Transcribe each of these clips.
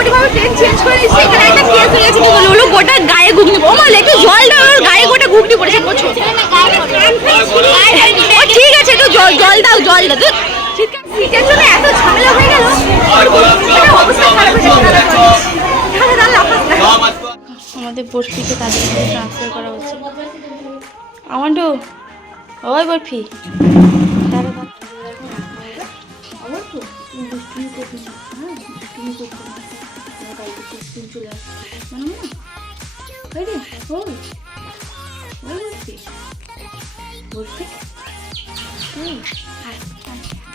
মোটামুটি ভাবে train change করে দিচ্ছে। এখানে একটা কেস গেছে কিন্তু গোটা গায়ে ঘুগনি। ও মা একটু জল দাও ওর গায়ে গোটা ঘুগনি পড়েছে ঠিক আছে জল দাও জল দাও। সিটের জন্য এত ঝামেলা হয়ে গেল। অবস্থা খারাপ হয়ে যাচ্ছে তাহলে তাহলে লাফাস না আমাদের বরফিকে তাদের ট্রান্সফার করা হচ্ছে। আমান্টু, ওই বরফি।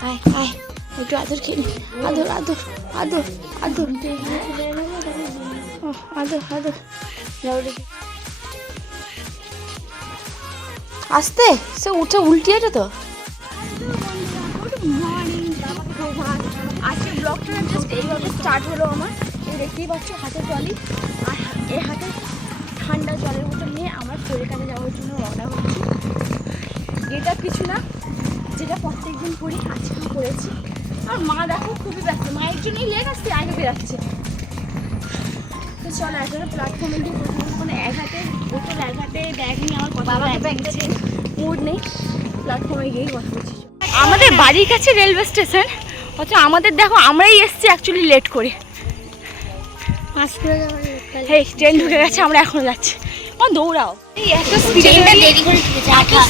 আয় আয় একটু আদর খেয়ে নে। আদর আদর আদর আদর আদর আদর রে আস্তে, সে উঠে উল্টিয়েছে তো এইভাবে স্টার্ট হলো আমার। এই দেখতেই পাচ্ছ হাতে ট্রলি আর এই হাতে ঠান্ডা জলের বোতল নিয়ে আমার কলকাতা যাওয়ার জন্য রওনা হচ্ছি এটা কিছু না যেটা প্রত্যেক দিন করি আজকেও করেছি। আর মা দেখো খুবই ব্যস্ত। মায়ের জন্যই লেট আসছে আগে বেরাচ্ছে তো চলো এখন প্ল্যাটফর্মে গিয়ে প্রথমে কোনো এক হাতে বোতল এক হাতে ব্যাগ নিয়ে আমার কথা মুড নেই। প্ল্যাটফর্মে গিয়েই কথা বলছি। আমাদের বাড়ির কাছে রেলওয়ে স্টেশন অথচ আমাদের দেখো আমরাই এসছি অ্যাকচুয়ালি লেট করে। হেই ট্রেন ঢুকে গেছে আমরা এখনও যাচ্ছি। ও দৌড়াও। এই একটা স্পিডে আঠা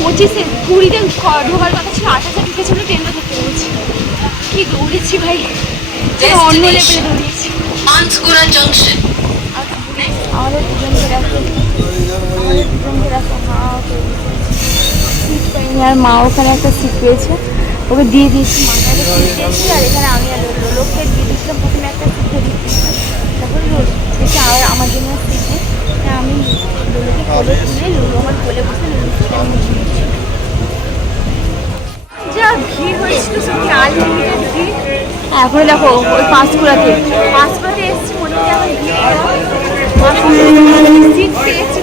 পঁচিশে কুড়িতে ঢোকার কথা ছিল আঠাশে ঢুকেছিল ট্রেনটা ধরতে পেরেছি কি দৌড়েছি ভাই? অন্য লেভেলে জংশন আমাদের দুজনকে রাখতে আমাদের দুজনকে রাখতে মা আর মা ওখানে একটা সিট পেয়েছে। ওকে দিয়ে দিয়েছি আর এখানে আমি আর লোক- লোককে দিয়ে দিয়েছিলাম প্রথমে একটা সিট দিয়ে দিয়েছিলাম। তারপরে আর আমার জন্য নেই আমি লুলুকে তুলে লুলু আমার কোলে বসে লুলু সিটে আমি যা ভিড় এখন দেখো, ওই পাঁচকুড়াতে পাঁচকুড়াতে এসেছি মোটামুটি এখন ভিড় সিট পেয়েছি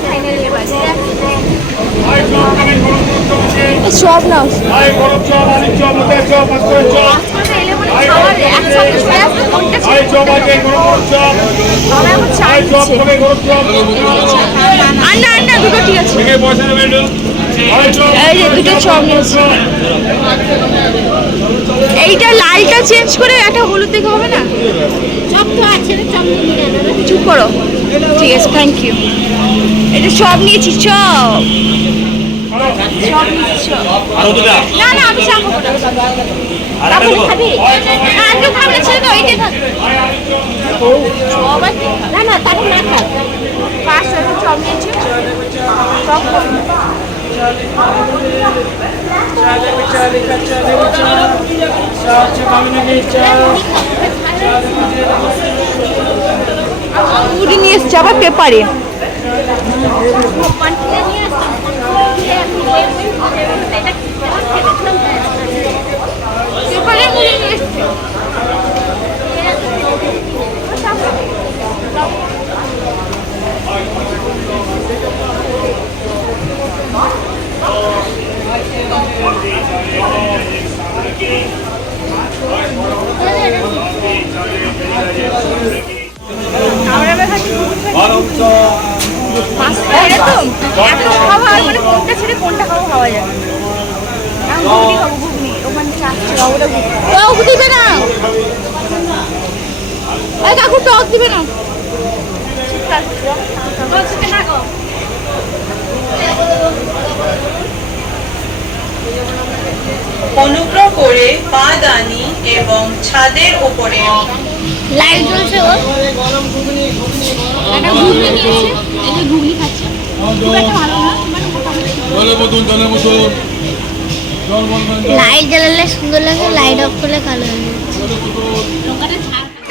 সব নাও chop chop chop chop chop chop chop chop আন্না আন্না দুটো ঠিক আছে চপ এই যে দুটো চপ নিয়েছি এইটা লালটা চেঞ্জ করে একটা হলুদ দেখে হবে না? চপ তো আছে চপ চুপ করো। ঠিক আছে থ্যাংক ইউ এটা সব নিয়েছি সব। না না আমি চা খাব না। খাবি? না একটু খাবে ছেড়ে দাও এইটাই সবাই না না তাকে না খাও চপ নিয়েছি পুরি নিয়ে এসছে আবার পেপারে মুড়ি নিয়ে এসছে আমরা এবার খাচ্ছি গরম চপ পাঁচটা এরকম এত খাওয়া আর মানে কোনটা ছেড়ে কোনটা খাওয়া খাওয়া যাবে এখন ঘুগনি খাব ঘুগনি ওখান থেকে আসছে বাবুরা ঘুগনি টক দিবে না ওই কাকু টক দিবে না। অনুগ্রহ করে পা দানি এবং ছাদের উপরে লাইট জ্বলছে ও একটা ঘুগনি নিয়েছে এই যে ঘুগনি খাচ্ছে। খুব একটা ভালো না জলের বোতল জলের বোতল লাইট জ্বালালে সুন্দর লাগে লাইট অফ করলে কালো লাগে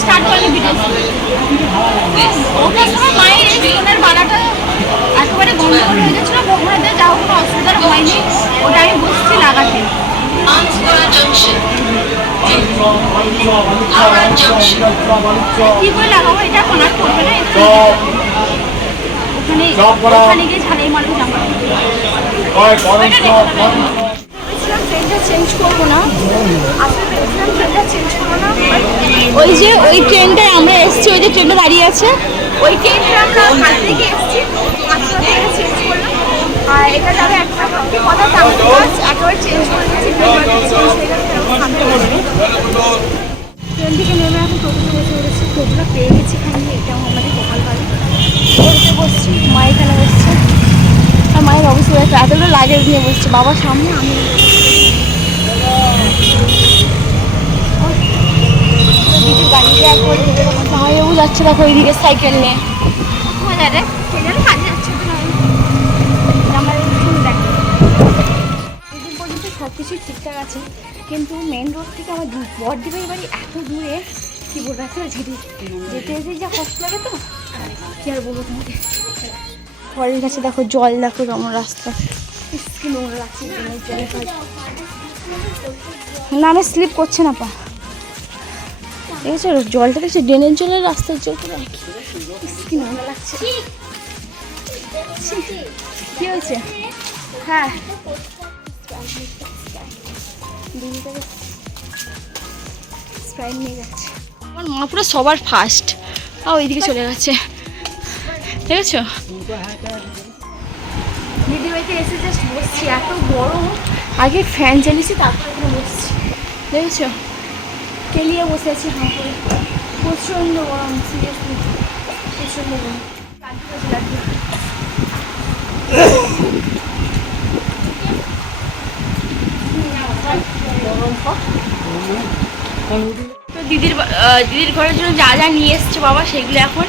স্টার্ট করলে একেবারে গন্ডগোল হয়ে গেছিল বগুড়াতে যাও কোনো অসুবিধার হয়নি ওটা আমি বসছি লাগাতে। মানে কি করে লাগাবো এটা কনার করবে না মানে ওখানে ওখানে চেঞ্জ করব না। আসলে ওই যে ওই ট্রেনটায় আমরা এসেছি, ওই যে ট্রেনটা দাঁড়িয়ে আছে। ওই ট্রেনটা আমরা এটা ট্রেন থেকে নেমে এখন টোটোতে বসে পড়েছি। টোটোটা পেয়ে গেছি এখানে এটাও আমাদের গোপাল বাড়ি। টোটোতে বসছি, মা এখানে বসছে। আর মায়ের অবস্থা এতটা লাগেজ নিয়ে বসছে। বাবার সামনে আমি একবার ঢুকে যাচ্ছে দেখো ওইদিকে সাইকেল নিয়ে মজা রে কাজে যাচ্ছে আমার সব কিছুই ঠিকঠাক আছে কিন্তু মেন রোড থেকে আমার বরডিবাই বাড়ি এত দূরে কি বলব এত ঝিরি যেতে যেতে যা কষ্ট লাগে তো কি আর বলব তোমাকে ঘরের কাছে দেখো জল দেখো কেমন রাস্তা নোংরা লাগছে না না স্লিপ করছে না, পা। দেখেছ জলটা দেখছ ড্রেনের জলের রাস্তার জল পুরো একই নোংরা লাগছে কি হয়েছে? হ্যাঁ। স্প্রাইট নিয়ে যাচ্ছে। আমার মা পুরো সবার ফার্স্ট আর ওইদিকে চলে গেছে। দেখেছ? দিদি বাড়িতে এসে জাস্ট বসছি এত গরম। আগে ফ্যান চালিয়েছি তারপর বসছি। দেখেছ? কেলিয়ে বসে আছি হাঁ করে প্রচণ্ড গরম সিরিয়াসলি প্রচণ্ড গরম তো দিদির দিদির ঘরের জন্য যা যা নিয়ে এসছে বাবা সেগুলো এখন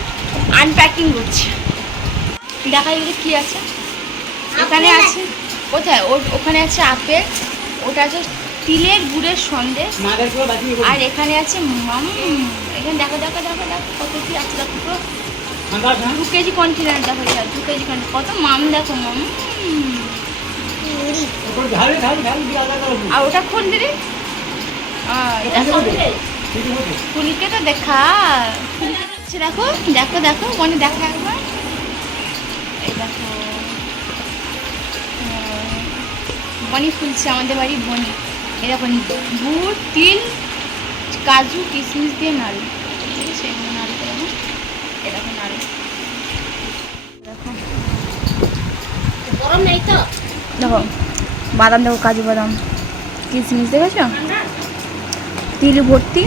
আনপ্যাকিং করছে। দেখা যাবে কি আছে। এখানে আছে কোথায়? ওখানে আছে আপেল ওটা আছে তিলের গুড়ের সন্দেশ। আর এখানে আছে মাম। এখানে দেখো দেখো দেখো দেখো কত কি আছে দেখো পুরো দু কেজি কন্টেনার দেখো দু কেজি কন্টেনার কত মাম দেখো মাম। আর ওটা কোন দিদি। দেখো। ফুলকে তো দেখা। দেখো দেখো দেখো মনে দেখো একবার। এই দেখো। বনি ফুলছে আমাদের বাড়ি বনি। দেখো গুড় তিল কাজু কিশমিশ দিয়ে নাড়ু ঠিক আছে এগুলো নাড়ু করে নাও। এই দেখো নাড়ু গরম নেই তো দেখো বাদাম দেখো কাজু বাদাম কিশমিশ দেখেছ তিল ভর্তি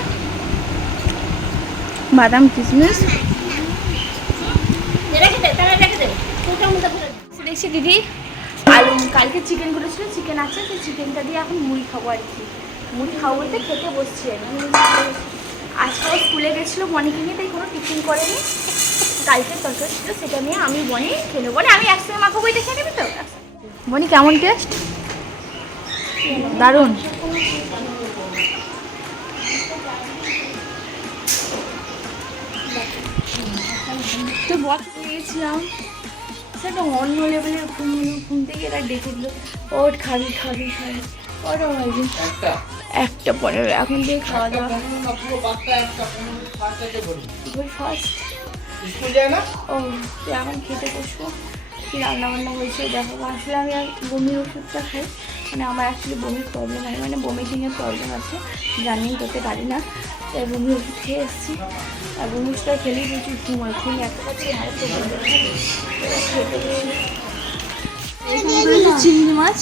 বাদাম কিশমিশ দেখছি দিদি আলু কালকে চিকেন করেছিল চিকেন আছে, সেই চিকেনটা দিয়ে এখন মুড়ি খাব আর কি। মুড়ি খাব বলতে খেতে বসছি আর কি। আজকে ও স্কুলে গেছিল বনিকে নিয়ে, তাই কোনো টিফিন করেনি। কালকে তরকারি ছিল, সেটা নিয়ে আমি বনি নেব বনি, আমি একসঙ্গে মাখাবো এটা খেয়ে নেবি তো? বনি, কেমন টেস্ট দারুণ। তো বক গিয়েছিলাম সেটা অন্য লেভেলের ঘুম ঘুম থেকে এরা ডেকে দিল। ওট খাবি খাবি খাবি। ওটা হয়নি একটা? পরে এখন দিয়ে খাওয়া দাওয়া। ফার্স্ট ও তো এখন খেতে বসবো। কি রান্না বান্না হয়েছে দেখো। আসলে আমি আর বমির ওষুধটা খাই। মানে আমার অ্যাকচুয়ালি বমির প্রবলেম হয়। মানে বমিটিংয়ের প্রবলেম আছে। জানি করতে পারি না। তাই বমি ওষুধ খেয়ে এসেছি। আর বমি ওষুধটা খেলেই প্রচুর ঘুম হয় ঘুম এত কাছে চিংড়ি মাছ।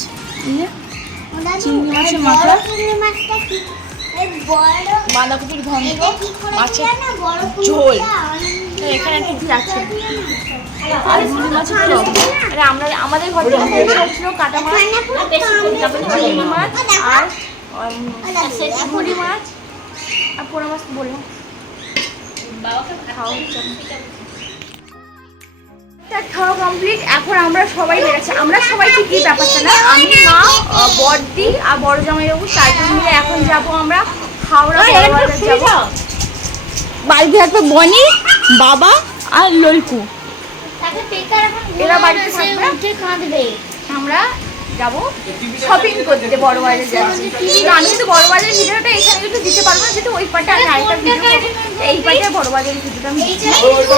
চিংড়ি মাছের মাথা। বাঁধাকপির ঘন্ট মাছের ঝোল। এখানে একটা কি আছে। আর মাছের টক আমরা আমাদের ঘর ছিল কাটা মাছ তারপরে চিংড়ি মাছ আর মাছ। আর পোড়া মাছ তো বললাম খাওয়া এখন। কমপ্লিট এখন আমরা সবাই বেড়েছি আমরা সবাই ঠিক এই ব্যাপারটা না? আমি মা বড়দি আর বড় জামাইবাবু চারজন মিলে এখন যাব আমরা। হাওড়া যাব। বাড়িতে থাকবে বনি বাবা আর ললকু এরা বাড়িতে থাকবে? আমরা যাব শপিং করতে বড় বাজারে যাচ্ছি তো আমি কিন্তু বড় বাজারের ভিডিওটা এখানে কিন্তু দিতে পারব না যেহেতু ওই পার্টে আমি আরেকটা ভিডিও এই পার্টে বড় বাজারের ভিডিওটা আমি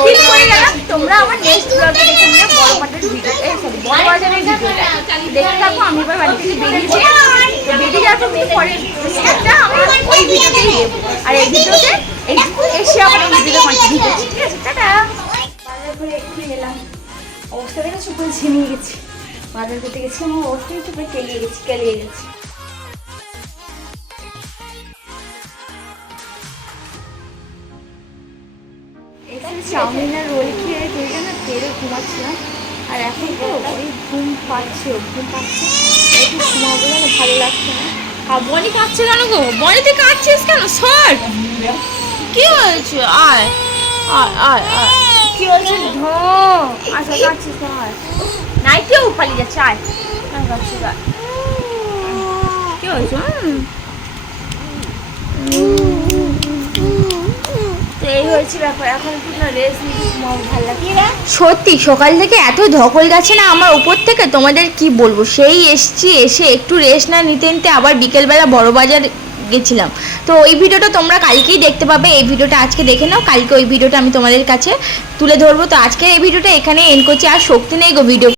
ঠিক করে গেলাম তোমরা আমার নেক্সট ব্লগে দেখে নিলে বড় পার্টের ভিডিও এই সরি বড় বাজারের ভিডিওটা দেখে থাকো আমি এবার বাড়ি থেকে বেরিয়েছি বেরিয়ে যাওয়ার পর পরের স্টেপটা আমরা ওই ভিডিওতেই দেবো। আর এই ভিডিওতে এইটুকু এসে আবার এই ভিডিওটা কন্টিনিউ করছি। ঠিক আছে টাটা। করে একটু এলাম অবস্থা দেখেছ পুরো ঝিমিয়ে গেছি। বাজার করতে গেছি আমার অবস্থায় তো পুরো কেলিয়ে গেছি কেলিয়ে গেছি। চাউমিন আর রোল খেয়ে দুইটা না তেরে ঘুমাচ্ছিলাম। আর এখন তো ওই ঘুম পাচ্ছে ঘুম পাচ্ছে। একটু ঘুমাবো না ভালো লাগছে না। আর বনি কাঁদছে কেন গো? বনি তুই কাঁদছিস কেন? সর! কি হয়েছে আয় আয় আয় আয়। কি হয়েছে ঢো আচ্ছা কাঁদছিস আয় নাই কেউ পালিয়ে যাচ্ছে, আয়। কি সত্যি, সকাল থেকে এত ধকল গেছে না আমার উপর থেকে তোমাদের কি বলব? সেই এসছি, এসে একটু রেস্ট না নিতে নিতে আবার বিকেলবেলা বড় বাজার গেছিলাম। তো ওই ভিডিওটা তোমরা কালকেই দেখতে পাবে, এই ভিডিওটা আজকে দেখে নাও, কালকে ওই ভিডিওটা আমি তোমাদের কাছে তুলে ধরবো। তো আজকে এই ভিডিওটা এখানে এন্ড করছি, আর শক্তি নেই গো ভিডিও